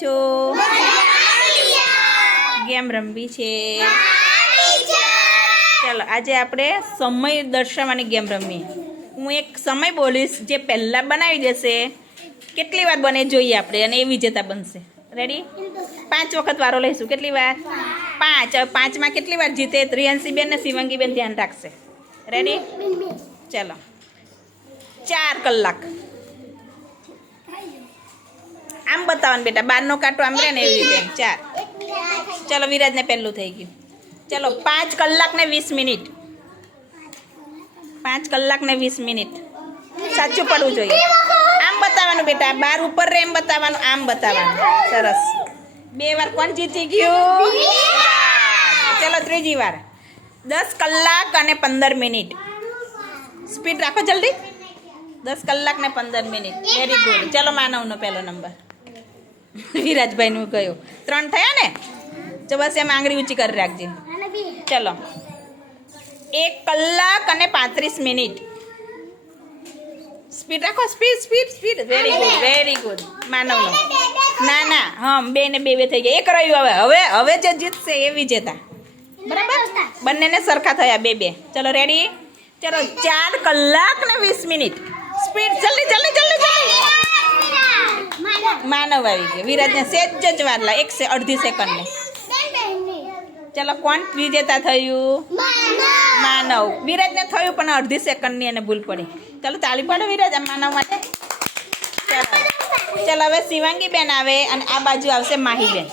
છો? ગેમ રમવી છે. ચાલો આજે આપણે સમય દર્શાવવાની ગેમ રમીએ. હું એક સમય બોલીશ, જે પહેલાં બનાવી દેશે કેટલી વાર બને જોઈએ આપણે, અને એ વિજેતા બનશે. રેડી? 5 વખત વારો લઈશું. કેટલી વાર? 5. હવે 5માં કેટલી વાર જીતે? રિયાંશીબેન ને શિવાંગીબેન ધ્યાન રાખશે. રેડી? ચાલો. 4 કલાક. આમ બતાવવાનું બેટા, 12નો કાંટો આમ રહે ને એવી રીતે. 4. ચાલો વિરાજને પહેલું થઈ ગયું. ચાલો 5 કલાક ને 20 મિનિટ. 5 કલાક ને 20 મિનિટ. સાચું પડવું જોઈએ. આમ બતાવવાનું બેટા, 12 ઉપર રે એમ બતાવવાનું, આમ બતાવવાનું. સરસ. 2 વાર કોણ જીતી ગયું? ચાલો ત્રીજી વાર. 10 કલાક અને 15 મિનિટ. સ્પીડ રાખો જલ્દી. 10 કલાક ને 15 મિનિટ. Very good. ચાલો માનવનો પહેલો નંબર. વિરાજભાઈનું ગયો. 3 થયા ને? તો બસ એમ આંગળી ઊંચી કરી રાખજે. ચલો 1 કલાક અને 35 મિનિટ. સ્પીડ રાખો. Speed. Very good, very good. માનવનો. ના ના, હા, 2 ને 2 થઈ ગયા. 1 રહ્યું. હવે જે જીતશે એ વિજેતા. બરાબર? બંનેને સરખા થયા 2-2. ચલો રેડી? ચલો 4 કલાક ને 20 મિનિટ. સ્પીડ. જલ્દી. માનવ આવી ગયો. વિરાજને સેજ જ વાર લાગે, અડધી સેકન્ડ. ચલો કોણ વિજેતા થયું? માનવ. વિરાજને થયું પણ અડધી સેકન્ડની એને ભૂલ પડી. ચાલો તાળી પાડો વિરાજ આ માનવ માટે. ચાલો હવે શિવાંગી બેન આવે અને આ બાજુ આવશે માહી બેન.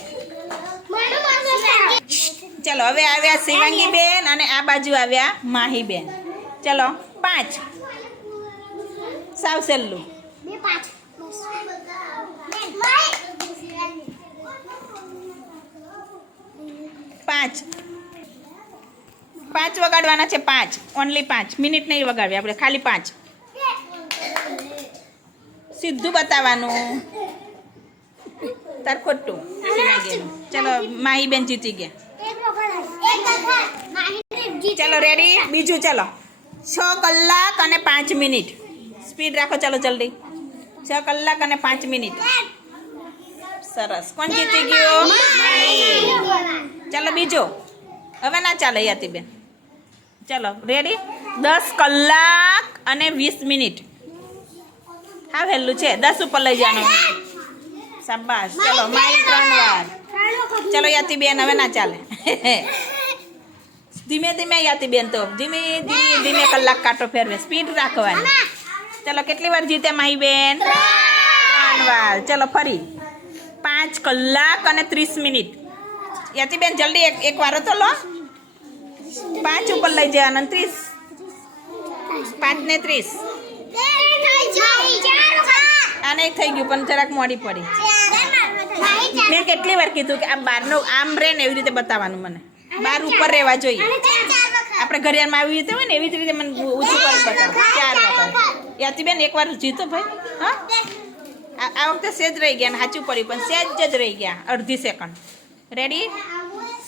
ચલો હવે આવ્યા શિવાંગી બેન અને આ બાજુ આવ્યા માહી બેન. ચલો 5. સાવ સહેલું. 5 વગાડવાના છે. 5 ઓનલી 5 મિનિટ નહીં વગાડવી આપણે, ખાલી 5. સીધું બતાવવાનું. તાર ખોટું. ચલો માહીબેન જીતી ગયા. ચલો રેડી? બીજું. ચલો 6 કલાક અને 5 મિનિટ. સ્પીડ રાખો. ચલો જલ્દી. 6 કલાક અને 5 મિનિટ. સરસ. કોણ જીતી ગયો? ચાલો બીજો. હવે ના ચાલે યાતીબેન. ચલો રેડી? 10 કલાક અને 20 મિનિટ. હા વહેલું છે. 10 ઉપર લઈ જવાનું. શાબાશ. ચલો મારી 3 વાર. ચલો યાતીબેન હવે ના ચાલે. ધીમે યાતીબેન તો ધીમે કલાક કાંટો ફેરવે. સ્પીડ રાખવાની. ચલો કેટલી વાર જીતે માહીબેન? 3 વાર. ચલો ફરી 5 કલાક અને 30 મિનિટ. યાતીબેન જલ્દી એક વાર તો લો. 5 ઉપર લઈ જવાના. 30. 5 ને 30. આ નહીં થઈ ગયું પણ જરાક મોડી પડી. મેં કેટલી વાર કીધું કે આ 12નો આમ રહે ને એવી રીતે બતાવવાનું. મને 12 ઉપર રહેવા જોઈએ. આપણે ઘડિયાળમાં આવી રીતે હોય ને એવી જ રીતે મને ઊંચું કરી બતાવો. 4 વખત. યાતીબેન એક વાર જીતો ભાઈ. હા, આ વખતે સેજ રહી ગયા ને સાચું પડ્યું, પણ સેજ જ રહી ગયા અડધી સેકન્ડ. રેડી?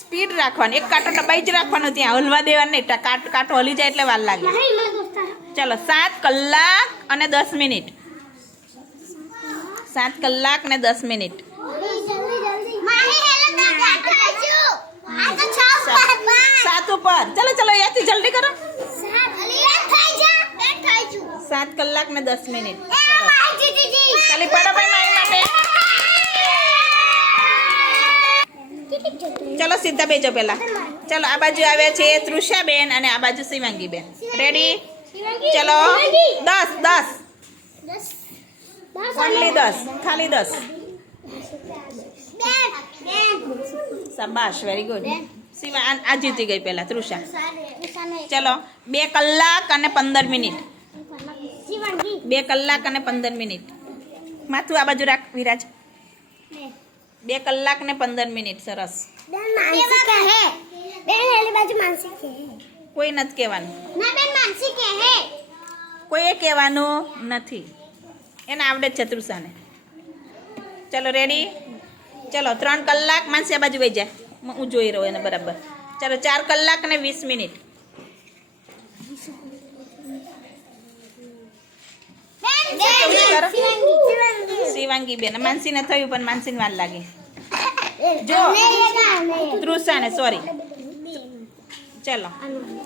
સ્પીડ રાખવાની. એક કાંટો દબાઈ જ રાખવાનો, ત્યાં હલવા દેવાનું નહીં. કાંટો હલી જાય એટલે વાર લાગે. ચલો 7 કલાક અને 10 મિનિટ. 7 કલાક ને 10 મિનિટ. 7 ઉપર. ચલો યાથી જલ્દી કરો. 7 કલાક ને 10 મિનિટ. ચાલી પડો ભાઈ મારી માટે. ચલો સીધા બેજો પેલા. ચલો આ બાજુ આવ્યા છે તૃષાબેન અને આ બાજુ શિવાંગીબેન. રેડી? ચલો 10. ઓનલી 10. ખાલી 10. શાબાશ. Very good. આ જીતી ગઈ પેલા તૃષા. ચલો 2 કલાક અને 15 મિનિટ. 2 કલાક અને 15 મિનિટ. માથું આ બાજુ રાખ વિરાજ. 2 કલાક ને 15 મિનિટ. સરસ. કોઈ નથી કહેવાનું. કોઈ કહેવાનું નથી. એને આવડે જ છે તૃષાને. ચલો રેડી? ચલો 3 કલાક. માનસી આ બાજુ વહી જાય. હું જોઈ રહ્યો એને બરાબર. ચલો 4 કલાક અને 20 મિનિટ. કરો શિવાંગી બેન માનસીને થયું પણ માનસીને વાર લાગે જો તૃષાને સોરી ચલો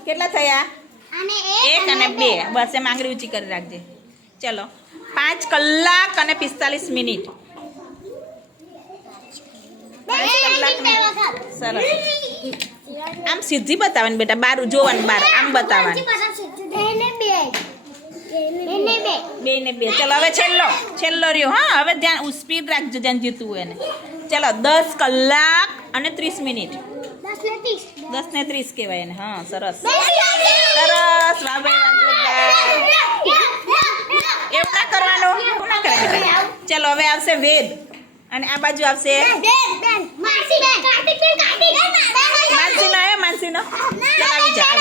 કેટલા થયા 1 અને 2 બસ એમ આંગળી ઊંચી કરી રાખજે ચલો 5 કલાક અને 45 મિનિટ 5 કલાક ને સરસ આમ સીધી બતાવવાની બેટા બાર જોવાનું બાર આમ બતાવવાનું 2 ને 2 ચલો હવે છેલ્લો રહ્યો હા હવે ધ્યાન સ્પીડ રાખજો ધ્યાન જીતવું હોય એને ચલો 10 કલાક અને 30 મિનિટ 10 ને 30 કહેવાય એને હા સરસ સરસ વાહ ભાઈ એવું ના કરવાનું એવું ના કરે બેટા ચલો હવે આવશે વેદ અને આ બાજુ આવશે માનસીનો આવ્યો માનસીનો ચલો આવી જા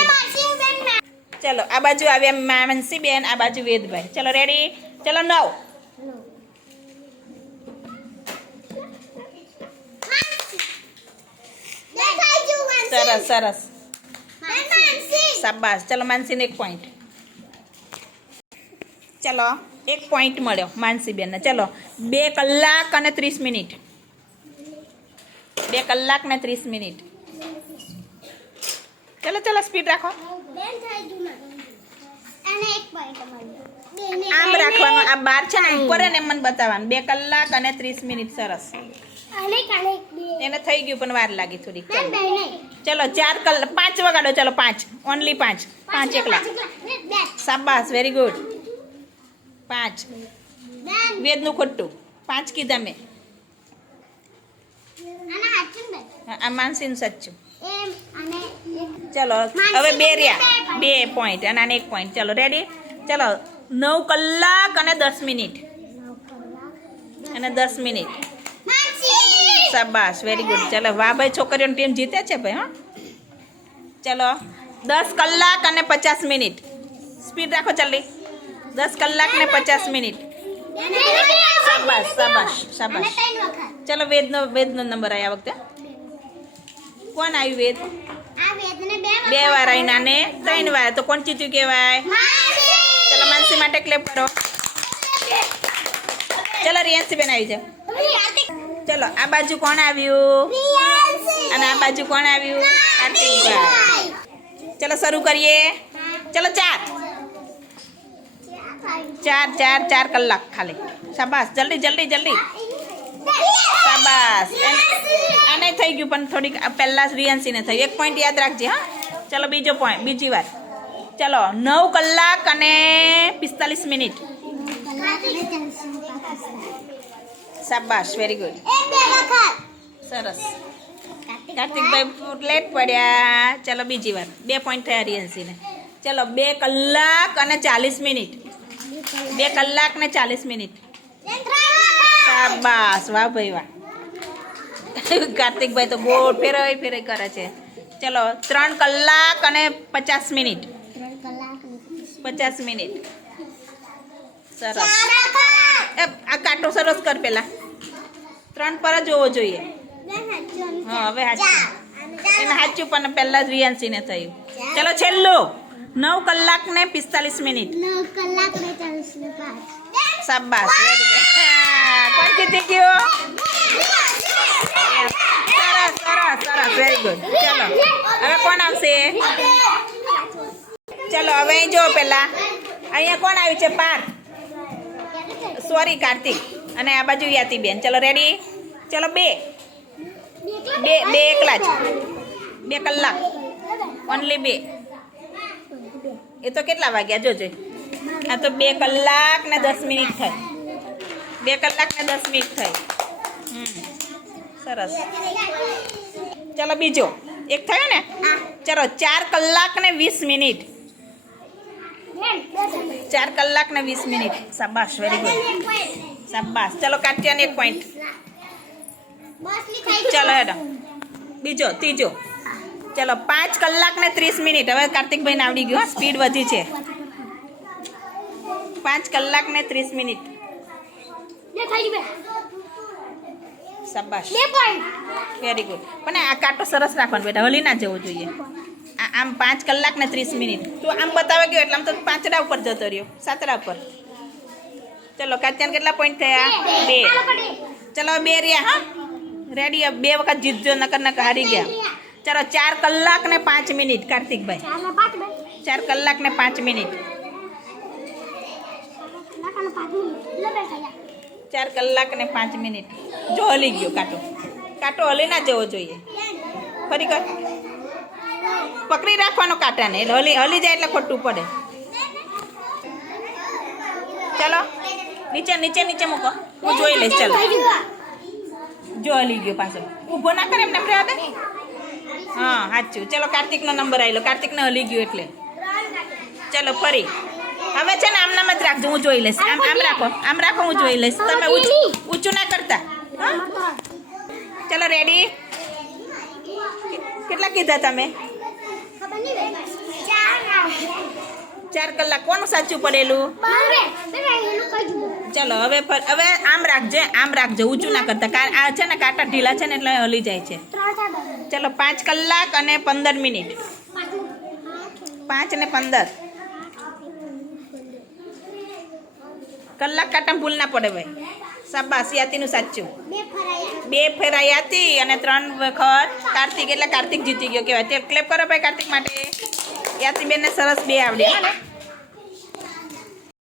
ચલો આ બાજુ આવ્યા માનસી બેન આ બાજુ વેદભાઈ ચલો રેડી ચલો 9 સરસ સરસ શાબાશ ચલો માનસીને 1 પોઈન્ટ ચલો 1 પોઈન્ટ મળ્યો માનસી બેનને ચલો 2 કલાક અને 30 મિનિટ 2 કલાક ને 30 મિનિટ ચલો ચલો સ્પીડ રાખો આમ રાખવાનું આ બાર છે ને ઉપર ને એમ મને બતાવવાનું 2 કલાક અને 30 મિનિટ સરસ એને થઈ ગયું પણ વાર લાગી થોડી ચલો 4 કલાક 5 વગાડો ચલો 5 ઓનલી 5 એકલા શાબાશ વેરી ગુડ 5 વેદનું ખોટું 5 કીધા મેં આ માનસીનું સાચું ચલો હવે 2 રહ્યા 2 પોઈન્ટ અને આને 1 પોઈન્ટ ચલો રેડી ચલો 9 કલાક અને 10 મિનિટ અને 10 મિનિટ શાબાશ વેરી ગુડ ચલો વાહ ભાઈ છોકરીઓની ટીમ જીતે છે ભાઈ હા ચલો 10 કલાક અને 50 મિનિટ સ્પીડ રાખો જલ્દી 10 કલાક ને 50 મિનિટ શાબાશ શાબાશ શાબાશ ચલો વેદનો નંબર આવ્યા વખતે કોણ આવ્યું વેદ 2 વાર આવીને અને 3 વાર તો કોણ જીત્યું કહેવાય ચલો માનસી માટે ક્લેપ કરો ચલો રિયાન્સી બેન આવી જાઓ ચલો આ બાજુ કોણ આવ્યું અને આ બાજુ કોણ આવ્યું કાર્તિકભાઈ ચલો શરૂ કરીએ ચલો 4 કલાક ખાલી શાબાશ જલ્દી જલ્દી જલ્દી શાબાશ આને થઈ ગયું પણ થોડીક પહેલાં રિયાન્સીને થયું 1 પોઈન્ટ યાદ રાખજે હા ચલો બીજો પોઈન્ટ બીજી વાર ચલો 9 કલાક અને 45 મિનિટ શાબાશ વેરી ગુડ સરસ કાર્તિકભાઈ લેટ પડ્યા ચલો બીજી વાર 2 પોઈન્ટ થયા રિયાન્સીને ચલો 2 કલાક અને 40 મિનિટ 2 કલાક ને 40 મિનિટ શાબાશ વાહ ભાઈ વાહ કાર્તિકભાઈ તો ગોળ ફેરવી કરે છે ચલો 3 કલાક અને 50 મિનિટ 50 મિનિટ સરસ આ કાંટો સરસ કર પેલા 3 પર જ જોવો જોઈએ હા હવે સાચું એને સાચું પણ પહેલાં જ રિયાન્સીને થયું ચલો છેલ્લું 9 કલાક ને 45 મિનિટ 9 કલાક ને 45 શાબાશ કોણ જીતી ગયો સરસ સરસ સરસ વેરી ગુડ ચલો હવે કોણ આવશે ચલો હવે અહીં જો પેલા અહીંયા કોણ આવ્યું છે પાર્થ સોરી કાર્તિક અને આ બાજુ યાતીબેન ચલો રેડી ચલો 2 એકલા જ 2 કલાક ઓનલી 2 એ તો કેટલા વાગ્યા જોજો આ તો 2 કલાક ને 10 મિનિટ થઈ 2 કલાક ને 10 મિનિટ થઈ સરસ ચલો બીજો એક થયો ને ચલો 4 કલાક ને 20 મિનિટ 4 કલાક ને 20 મિનિટ શાબાશ વેરી ગુડ શાબાશ ચલો કાત્યાને 1 પોઈન્ટ ચલો હેડો બીજો ત્રીજો ચલો 5 કલાક ને 30 મિનિટ હવે કાર્તિકભાઈને આવડી ગયું સ્પીડ વધી છે 5 કલાક ને 30 મિનિટ શાબાશ વેરી ગુડ પણ આ કાંટો સરસ રાખવાનો બેટા હલી ના જવો જોઈએ આમ 5 કલાક ને 30 મિનિટ તું આમ બતાવે ગયો એટલે આમ તો 5ડા ઉપર જતો રહ્યો 7ડા ઉપર ચલો કાત્યાને કેટલા પોઈન્ટ થયા 2. ચલો 2 રહ્યા હા રેડી. 2 વખત જીતજો નકર હારી ગયા. ચલો 4 કલાક ને 5 મિનિટ કાર્તિકભાઈ. 4 કલાક ને 5 મિનિટ. 4 કલાક ને 5 મિનિટ. જો હલી ગયો કાંટો. કાંટો હલી ના જવો જોઈએ. ફરી કર. પકડી રાખવાનો કાંટાને એટલે હલી જાય એટલે ખોટું પડે. ચલો નીચે નીચે નીચે મૂકો. હું જોઈ લઈશ. ચલો જો હલી ગયો પાછો. ઊભો ના કરે એમને રહેવા દે. હા સાચું. ચલો કાર્તિકનો નંબર આવેલો. કાર્તિકને હલી ગયું એટલે. ચલો ફરી. હવે છે ને આમ નામ જ રાખજો. હું જોઈ લઈશ. આમ આમ રાખો. આમ રાખો. હું જોઈ લઈશ. તમે ઊંચું ના કરતા. હા ચલો રેડી. કેટલા કીધા તમે? 4 કલાક. કોનું સાચું પડેલું? ચલો હવે આમ રાખજે. આમ રાખજો. ઊંચું ના કરતા. કારણ આ છે ને કાંટા ઢીલા છે ને એટલે હલી જાય છે. ચલો 5 કલાક અને 15 મિનિટ. 5 ને 15 કલાક કાંટા ભૂલ ના પડે ભાઈ. શાબાશ. યાતીનું સાચું. 2 ફેરા યાતી અને 3 વખત કાર્તિક એટલે કાર્તિક જીતી ગયો કહેવાય. તે ક્લેપ કરો ભાઈ કાર્તિક માટે. યાતી બેનને સરસ 2 આવડે.